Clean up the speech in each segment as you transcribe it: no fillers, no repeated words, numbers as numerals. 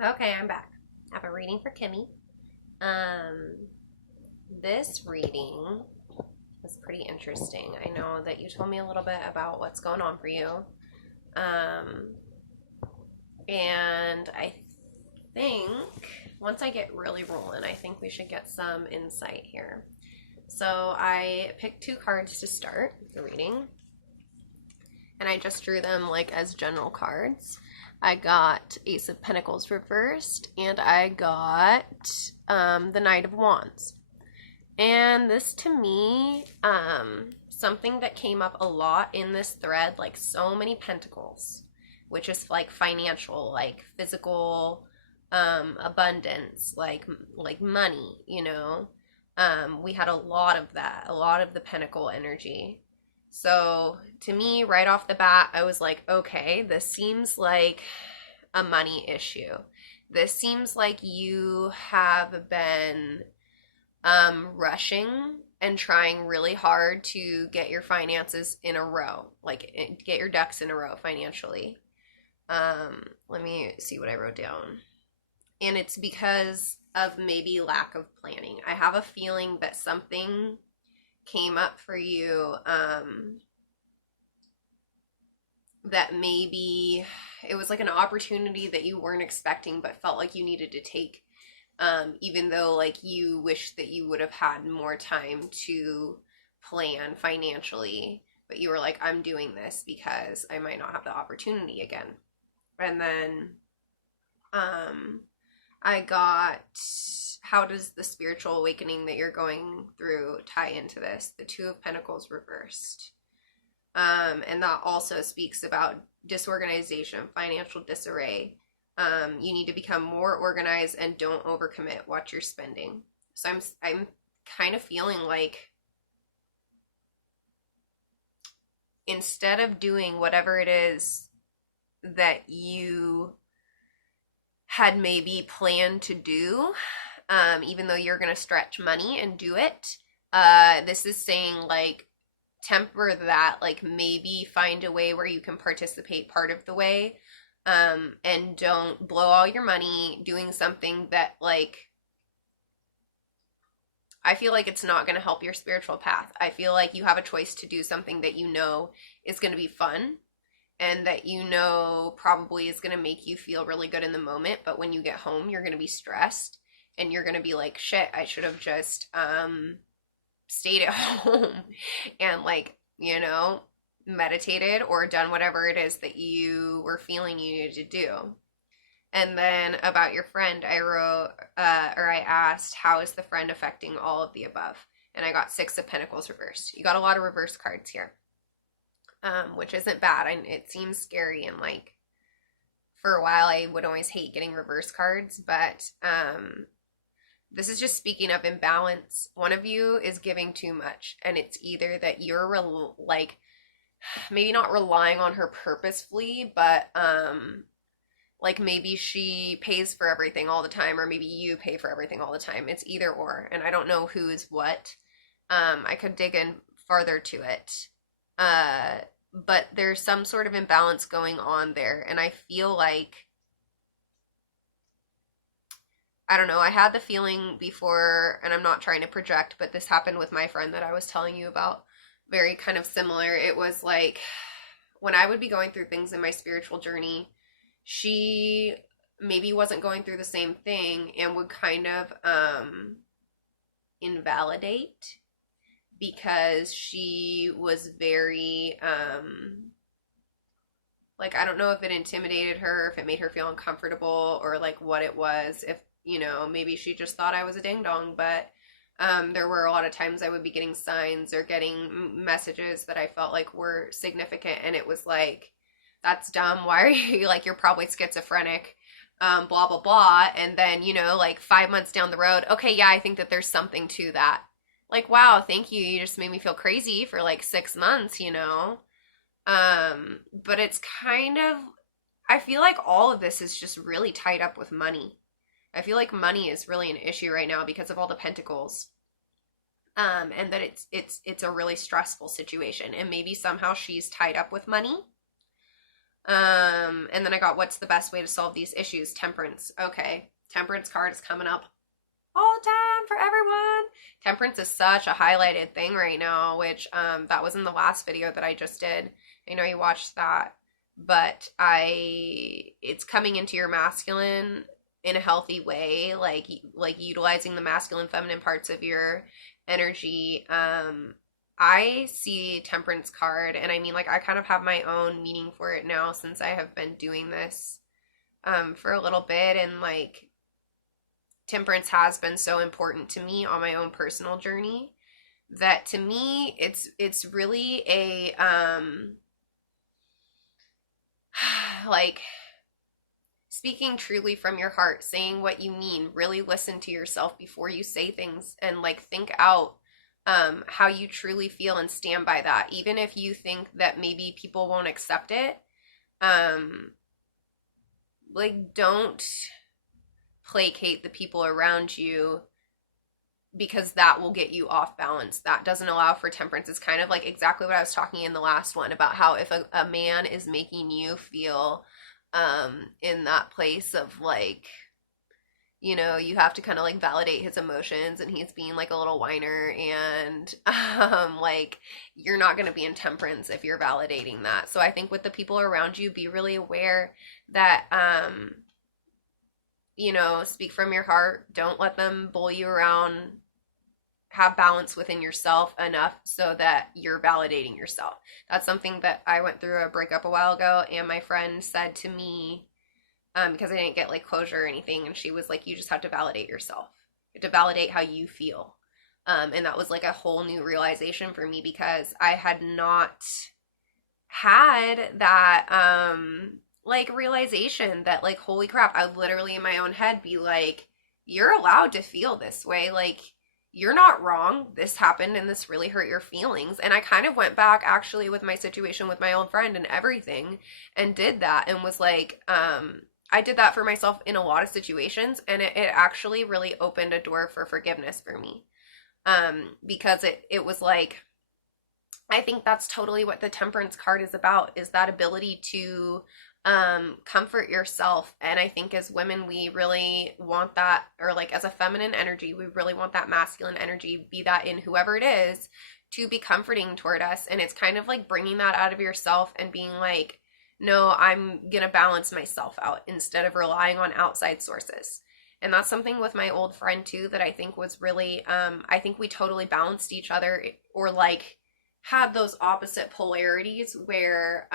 Okay, I'm back. I have a reading for Kimmy. Um, this reading was pretty interesting. I know that you told me a little bit about what's going on for you. Um, and I think once I get really rolling, I think we should get some insight here. So I picked two cards to start the reading, and I just drew them like as general cards. I got Ace of Pentacles reversed, and I got the Knight of Wands. And this to me, something that came up a lot in this thread, like so many pentacles, which is like financial, like physical, abundance, like money, you know. We had a lot of that, a lot of the pentacle energy. So to me, right off the bat, I was like, okay, this seems like a money issue. This seems like you have been rushing and trying really hard to get your finances in a row, like get your ducks in a row financially. Let me see what I wrote down. And it's because of maybe lack of planning. I have a feeling that something came up for you that maybe it was like an opportunity that you weren't expecting but felt like you needed to take, even though like you wish that you would have had more time to plan financially, but you were like, I'm doing this because I might not have the opportunity again. And then I got, how does the spiritual awakening that you're going through tie into this? The Two of Pentacles reversed. And that also speaks about disorganization, financial disarray. You need to become more organized and don't overcommit. Watch your spending. So I'm kind of feeling like instead of doing whatever it is that you had maybe planned to do, even though you're going to stretch money and do it, this is saying like temper that, like maybe find a way where you can participate part of the way, and don't blow all your money doing something that like I feel like it's not going to help your spiritual path. I feel like you have a choice to do something that you know is going to be fun and that you know probably is going to make you feel really good in the moment, but when you get home you're going to be stressed and you're going to be like, shit, I should have just stayed at home and like, you know, meditated or done whatever it is that you were feeling you needed to do. And then about your friend, I wrote, or I asked, how is the friend affecting all of the above? And I got Six of Pentacles reversed. You got a lot of reverse cards here, which isn't bad. It seems scary, and like for a while I would always hate getting reverse cards, but this is just speaking of imbalance. One of you is giving too much, and it's either that you're like maybe not relying on her purposefully, but like maybe she pays for everything all the time, or maybe you pay for everything all the time. It's either or, and I don't know who is what. I could dig in farther to it. But there's some sort of imbalance going on there, and I feel like, I don't know, I had the feeling before, and I'm not trying to project, but this happened with my friend that I was telling you about, very kind of similar. It was like when I would be going through things in my spiritual journey, she maybe wasn't going through the same thing and would kind of invalidate because she was very like, I don't know if it intimidated her, if it made her feel uncomfortable, or like what it was. If, you know, maybe she just thought I was a ding dong, but there were a lot of times I would be getting signs or getting messages that I felt like were significant, and it was like, that's dumb. Why are you like, you're probably schizophrenic, blah, blah, blah. And then, you know, like 5 months down the road, okay, yeah, I think that there's something to that. Like, wow, thank you. You just made me feel crazy for like 6 months, you know? But it's kind of, I feel like all of this is just really tied up with money. I feel like money is really an issue right now because of all the pentacles. And that it's a really stressful situation. And maybe somehow she's tied up with money. And then I got, what's the best way to solve these issues? Temperance. Okay. Temperance card is coming up all the time for everyone. Temperance is such a highlighted thing right now, which that was in the last video that I just did. I know you watched that, but it's coming into your masculine in a healthy way, like utilizing the masculine feminine parts of your energy. I see temperance card, and I mean, like, I kind of have my own meaning for it now since I have been doing this for a little bit, and like temperance has been so important to me on my own personal journey that to me it's really a like speaking truly from your heart, saying what you mean, really listen to yourself before you say things, and like think out how you truly feel and stand by that, even if you think that maybe people won't accept it. Like, don't placate the people around you, because that will get you off balance. That doesn't allow for temperance. It's kind of like exactly what I was talking in the last one about how if a man is making you feel in that place of like, you know, you have to kind of like validate his emotions, and he's being like a little whiner, and like you're not going to be in temperance if you're validating that. So I think with the people around you, be really aware that you know, speak from your heart. Don't let them bully you around. Have balance within yourself enough so that you're validating yourself. That's something that I went through a breakup a while ago, and my friend said to me, because I didn't get like closure or anything, and she was like, you just have to validate yourself. You have to validate how you feel. And that was like a whole new realization for me, because I had not had that like realization that like, holy crap, I would literally in my own head be like, you're allowed to feel this way, like you're not wrong, this happened and this really hurt your feelings. And I kind of went back actually with my situation with my old friend and everything, and did that, and was like, I did that for myself in a lot of situations, and it actually really opened a door for forgiveness for me, because it was like, I think that's totally what the temperance card is about, is that ability to comfort yourself. And I think as women, we really want that, or like as a feminine energy, we really want that masculine energy, be that in whoever it is, to be comforting toward us. And it's kind of like bringing that out of yourself and being like, no, I'm gonna balance myself out instead of relying on outside sources. And that's something with my old friend too that I think was really, I think we totally balanced each other, or like had those opposite polarities where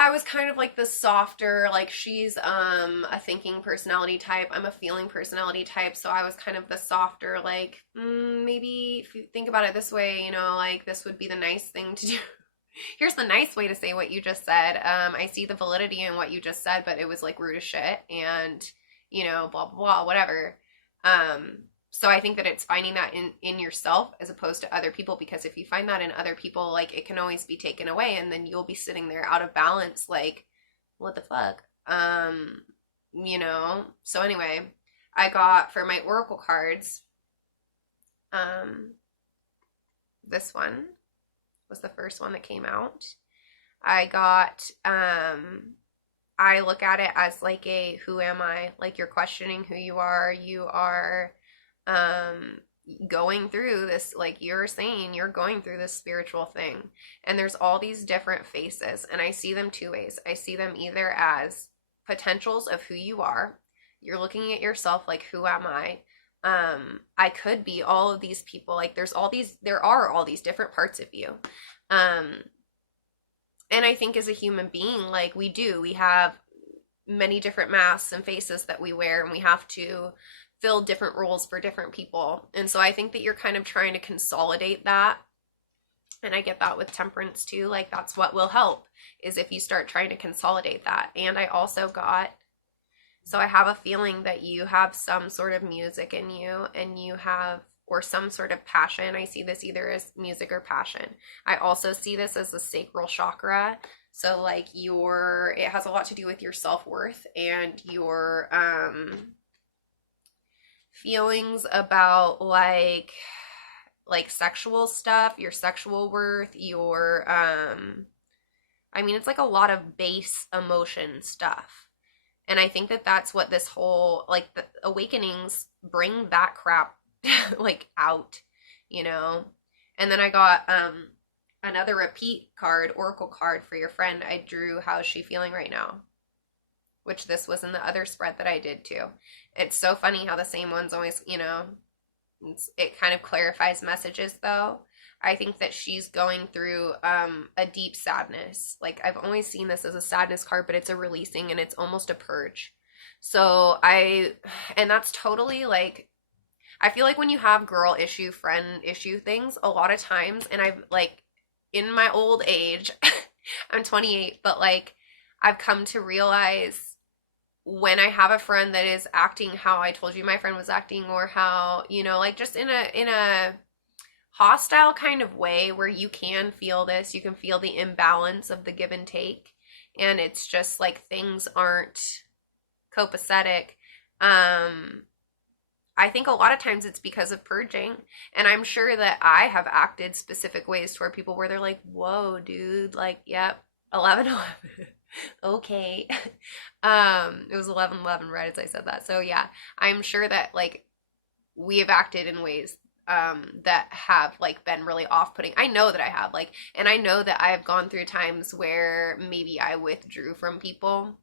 I was kind of like the softer, like she's a thinking personality type, I'm a feeling personality type, so I was kind of the softer, like maybe if you think about it this way, you know, like this would be the nice thing to do. Here's the nice way to say what you just said. I see the validity in what you just said, but it was like rude as shit, and you know, blah blah blah, whatever. So I think that it's finding that in yourself as opposed to other people, because if you find that in other people, like it can always be taken away, and then you'll be sitting there out of balance, like what the fuck, you know. So anyway, I got for my oracle cards, this one was the first one that came out. I got, I look at it as like a, who am I? Like you're questioning who you are. You are going through this, like you're saying, you're going through this spiritual thing. And there's all these different faces. And I see them two ways. I see them either as potentials of who you are. You're looking at yourself like, who am I? I could be all of these people. Like there are all these different parts of you. And I think as a human being, like we have many different masks and faces that we wear, and we have to fill different roles for different people. And so I think that you're kind of trying to consolidate that. And I get that with temperance too. Like that's what will help, is if you start trying to consolidate that. And I also got, so I have a feeling that you have some sort of music in you, and you have, or some sort of passion. I see this either as music or passion. I also see this as the sacral chakra. So like it has a lot to do with your self-worth and your feelings about like sexual stuff, your sexual worth, your I I mean, it's like a lot of base emotion stuff. And I think that that's what this whole, like, the awakenings bring that crap, like, out, you know? And then I got another repeat card, oracle card for your friend. I drew how's she feeling right now, which this was in the other spread that I did too. It's so funny how the same ones always, it kind of clarifies messages though. I think that she's going through a deep sadness. Like I've always seen this as a sadness card, but it's a releasing and it's almost a purge. And that's totally like, I feel like when you have girl issue, friend issue things, a lot of times, and I've like, in my old age, I'm 28, but like, I've come to realize when I have a friend that is acting how I told you my friend was acting, or how, like just in a hostile kind of way where you can feel this, you can feel the imbalance of the give and take, and it's just like things aren't copacetic. I think a lot of times it's because of purging, and I'm sure that I have acted specific ways toward people where they're like, whoa dude, like, yep, 11:11. Okay. It was 11:11 right as I said that. So yeah, I'm sure that like we have acted in ways that have like been really off-putting. I know that I have, like, and I know that I have gone through times where maybe I withdrew from people.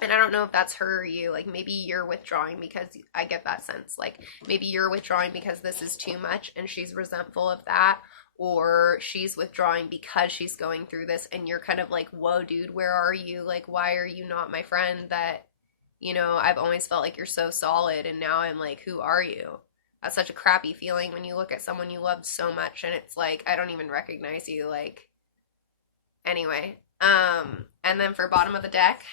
And I don't know if that's her or you. Like maybe you're withdrawing because I get that sense. Like maybe you're withdrawing because this is too much and she's resentful of that. Or she's withdrawing because she's going through this and you're kind of like, whoa, dude, where are you? Like, why are you not my friend that, I've always felt like you're so solid and now I'm like, who are you? That's such a crappy feeling when you look at someone you loved so much and it's like, I don't even recognize you. Like, anyway. And then for bottom of the deck,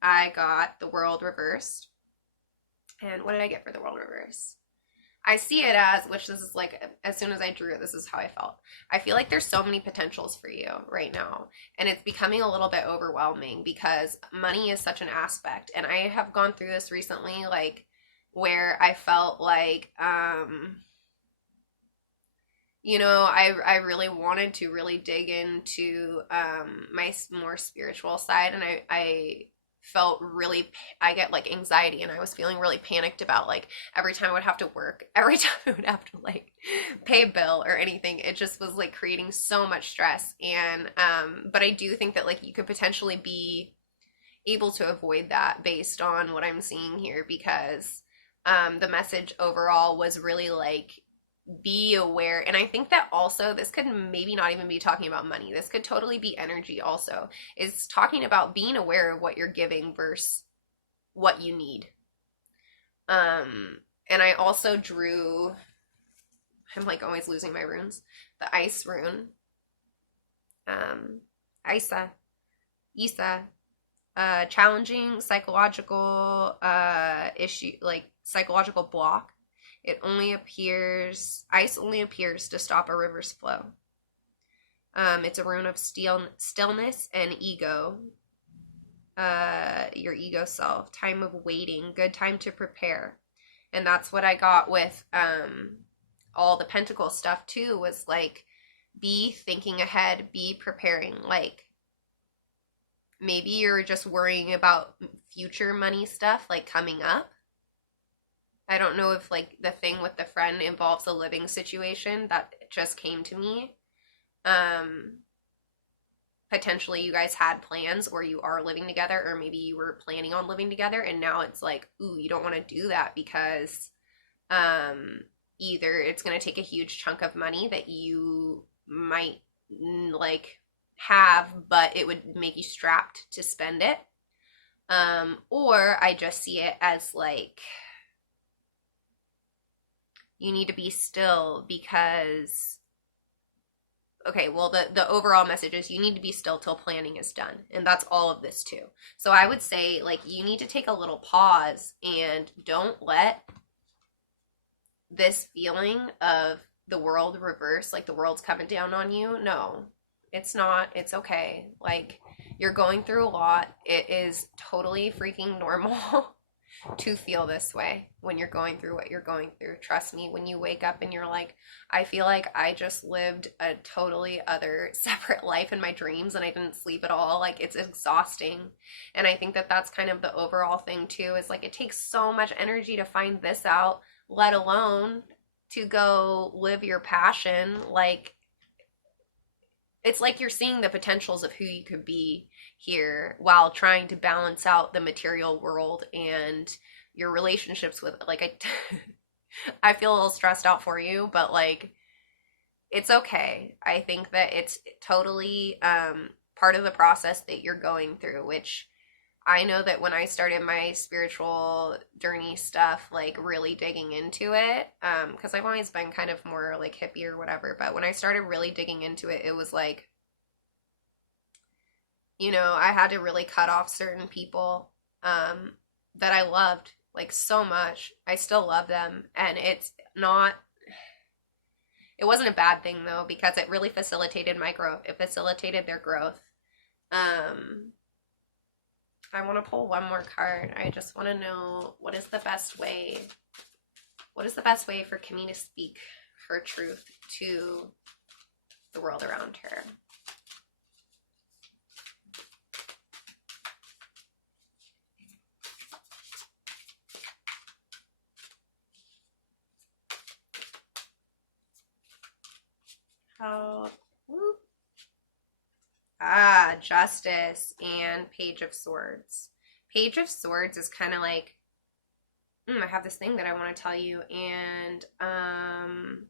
I got the world reversed. And what did I get for the world reverse? I see it as, which this is like, as soon as I drew it, this is how I felt. I feel like there's so many potentials for you right now. And it's becoming a little bit overwhelming because money is such an aspect. And I have gone through this recently, like, where I felt like, I really wanted to really dig into my more spiritual side. And I felt really, I get like anxiety and I was feeling really panicked about like every time I would have to work, every time I would have to like pay a bill or anything. It just was like creating so much stress. And but I do think that like you could potentially be able to avoid that based on what I'm seeing here, because the message overall was really like, be aware. And I think that also this could maybe not even be talking about money. This could totally be energy also. Is talking about being aware of what you're giving versus what you need. And I also drew, I'm like always losing my runes, the ice rune. Isa. Challenging psychological issue, like psychological block. Ice only appears to stop a river's flow. It's a rune of stillness and ego. Your ego self. Time of waiting. Good time to prepare. And that's what I got with all the pentacle stuff too, was like, be thinking ahead, be preparing. Like, maybe you're just worrying about future money stuff, like coming up. I don't know if like the thing with the friend involves a living situation. That just came to me. Potentially you guys had plans, or you are living together, or maybe you were planning on living together and now it's like, ooh, you don't want to do that because either it's going to take a huge chunk of money that you might like have, but it would make you strapped to spend it. Or I just see it as like, you need to be still because, okay, well, the overall message is you need to be still till planning is done. And that's all of this too. So I would say like, you need to take a little pause and don't let this feeling of the world reverse, like the world's coming down on you. No, it's not. It's okay. Like, you're going through a lot. It is totally freaking normal. to feel this way when you're going through what you're going through. Trust me, when you wake up and you're like, I feel like I just lived a totally other separate life in my dreams and I didn't sleep at all. Like, it's exhausting. And I think that that's kind of the overall thing too, is like it takes so much energy to find this out, let alone to go live your passion. Like, it's like you're seeing the potentials of who you could be here while trying to balance out the material world and your relationships with, like, I feel a little stressed out for you, but like, it's okay. I think that it's totally part of the process that you're going through, which I know that when I started my spiritual journey stuff, like really digging into it, because I've always been kind of more like hippie or whatever, but when I started really digging into it, it was like, you know, I had to really cut off certain people that I loved like so much. I still love them, and it's not, it wasn't a bad thing though, because it really facilitated my growth. It facilitated their growth. I want to pull one more card. I just want to know, what is the best way for Kimi to speak her truth to the world around her? How, whoop. Justice and Page of Swords. Page of Swords is kind of like, I have this thing that I want to tell you, and I'm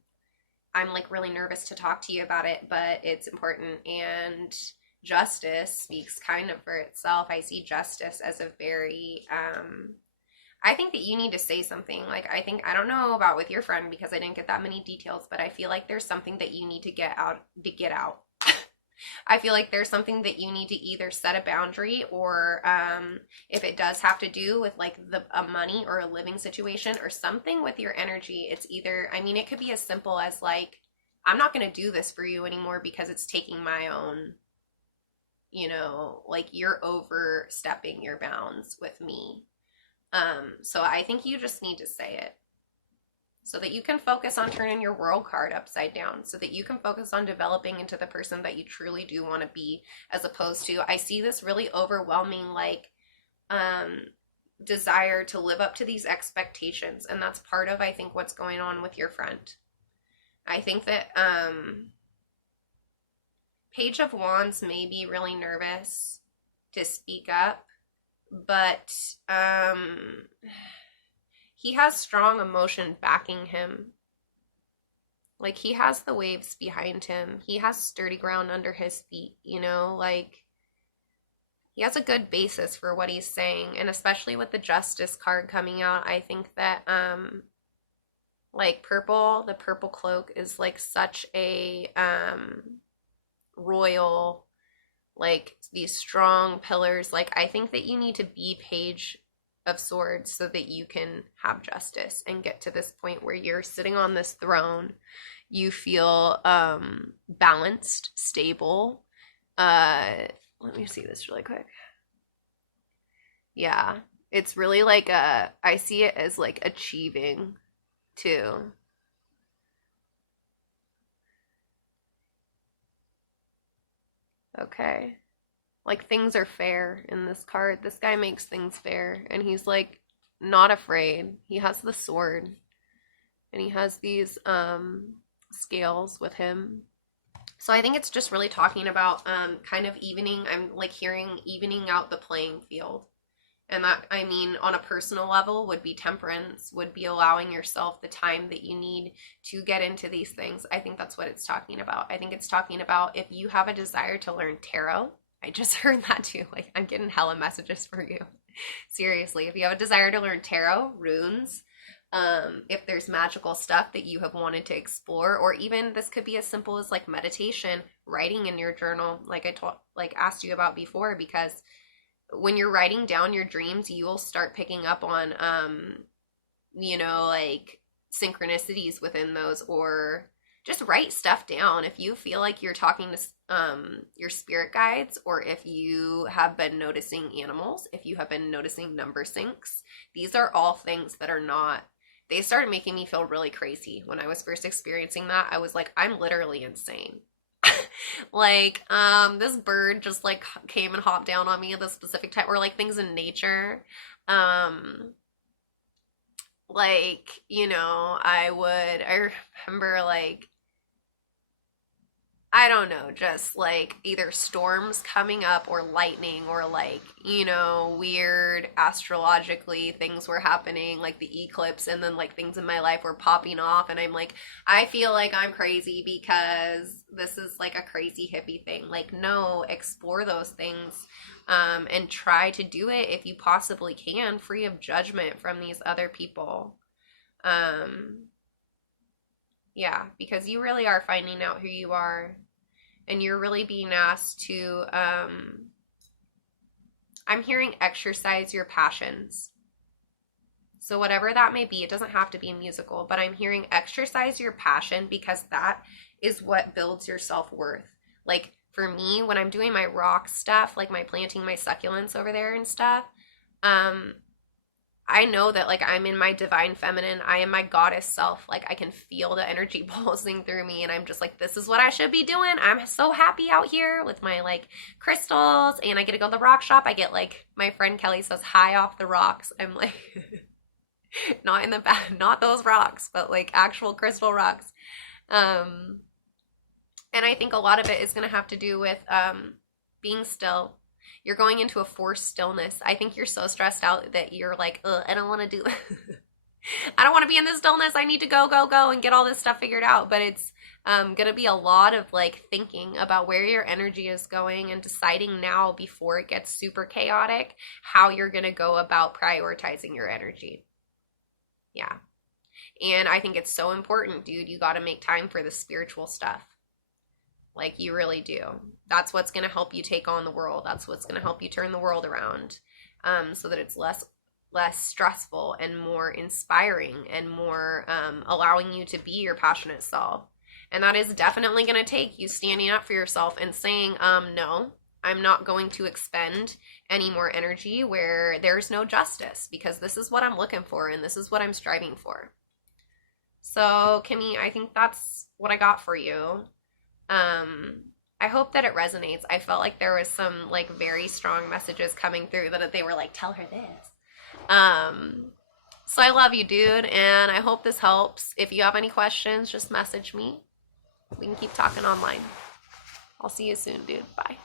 like really nervous to talk to you about it, but it's important. And justice speaks kind of for itself. I see justice as a very, I think that you need to say something. Like, I don't know about with your friend because I didn't get that many details, but I feel like there's something that you need to get out. I feel like there's something that you need to either set a boundary, or if it does have to do with like a money or a living situation or something with your energy, it's either, I mean, it could be as simple as like, I'm not going to do this for you anymore because it's taking my own, you know, like you're overstepping your bounds with me. So I think you just need to say it, so that you can focus on turning your world card upside down, so that you can focus on developing into the person that you truly do want to be, as opposed to, I see this really overwhelming, like, desire to live up to these expectations. And that's part of, I think, what's going on with your friend. I think that, Page of Wands may be really nervous to speak up, but, he has strong emotion backing him. Like, he has the waves behind him. He has sturdy ground under his feet, you know? Like, he has a good basis for what he's saying. And especially with the Justice card coming out, I think that, like, the purple cloak is, like, such a, royal, like, these strong pillars. Like, I think that you need to be Page of Swords so that you can have justice and get to this point where you're sitting on this throne. You feel balanced, stable. Let me see this really quick. Yeah, it's really like I see it as like achieving too. Okay. Like, things are fair in this card. This guy makes things fair, and he's like not afraid. He has the sword, and he has these scales with him. So I think it's just really talking about kind of evening, I'm like hearing evening out the playing field. And that, I mean, on a personal level, would be temperance, would be allowing yourself the time that you need to get into these things. I think that's what it's talking about. I think it's talking about if you have a desire to learn tarot. I just heard that too. Like, I'm getting hella messages for you. Seriously, if you have a desire to learn tarot, runes, if there's magical stuff that you have wanted to explore, or even this could be as simple as like meditation, writing in your journal, like I asked you about before, because when you're writing down your dreams, you'll start picking up on, you know, like synchronicities within those, or just write stuff down. If you feel like you're talking to your spirit guides, or if you have been noticing animals, if you have been noticing number syncs. These are all things that are not, they started making me feel really crazy. When I was first experiencing that, I was like, I'm literally insane. Like, this bird just like came and hopped down on me at the specific time, or like things in nature. Um, like, I remember like, I don't know, just like either storms coming up or lightning or like, weird astrologically things were happening, like the eclipse, and then like things in my life were popping off. And I'm like, I feel like I'm crazy because this is like a crazy hippie thing. Like, no, explore those things, and try to do it if you possibly can, free of judgment from these other people. Um, yeah, because you really are finding out who you are, and you're really being asked to, I'm hearing exercise your passions. So whatever that may be, it doesn't have to be musical, but I'm hearing exercise your passion, because that is what builds your self-worth. Like for me, when I'm doing my rock stuff, like my planting my succulents over there and stuff, I know that like I'm in my divine feminine, I am my goddess self. Like I can feel the energy pulsing through me, and I'm just like, this is what I should be doing. I'm so happy out here with my like crystals, and I get to go to the rock shop. I get like, my friend Kelly says, high off the rocks. I'm like, not in the back, not those rocks, but like actual crystal rocks. And I think a lot of it is going to have to do with being still. You're going into a forced stillness. I think you're so stressed out that you're like, ugh, I don't want to do I don't want to be in this stillness. I need to go, go, go and get all this stuff figured out. But it's going to be a lot of like thinking about where your energy is going, and deciding now before it gets super chaotic how you're going to go about prioritizing your energy. Yeah. And I think it's so important, dude. You got to make time for the spiritual stuff. Like you really do. That's what's going to help you take on the world. That's what's going to help you turn the world around, so that it's less stressful and more inspiring, and more allowing you to be your passionate self. And that is definitely going to take you standing up for yourself and saying, no, I'm not going to expend any more energy where there's no justice, because this is what I'm looking for and this is what I'm striving for. So, Kimmy, I think that's what I got for you. I hope that it resonates. I felt like there was some like very strong messages coming through that they were like, tell her this. So I love you, dude, and I hope this helps. If you have any questions, just message me. We can keep talking online. I'll see you soon, dude. Bye.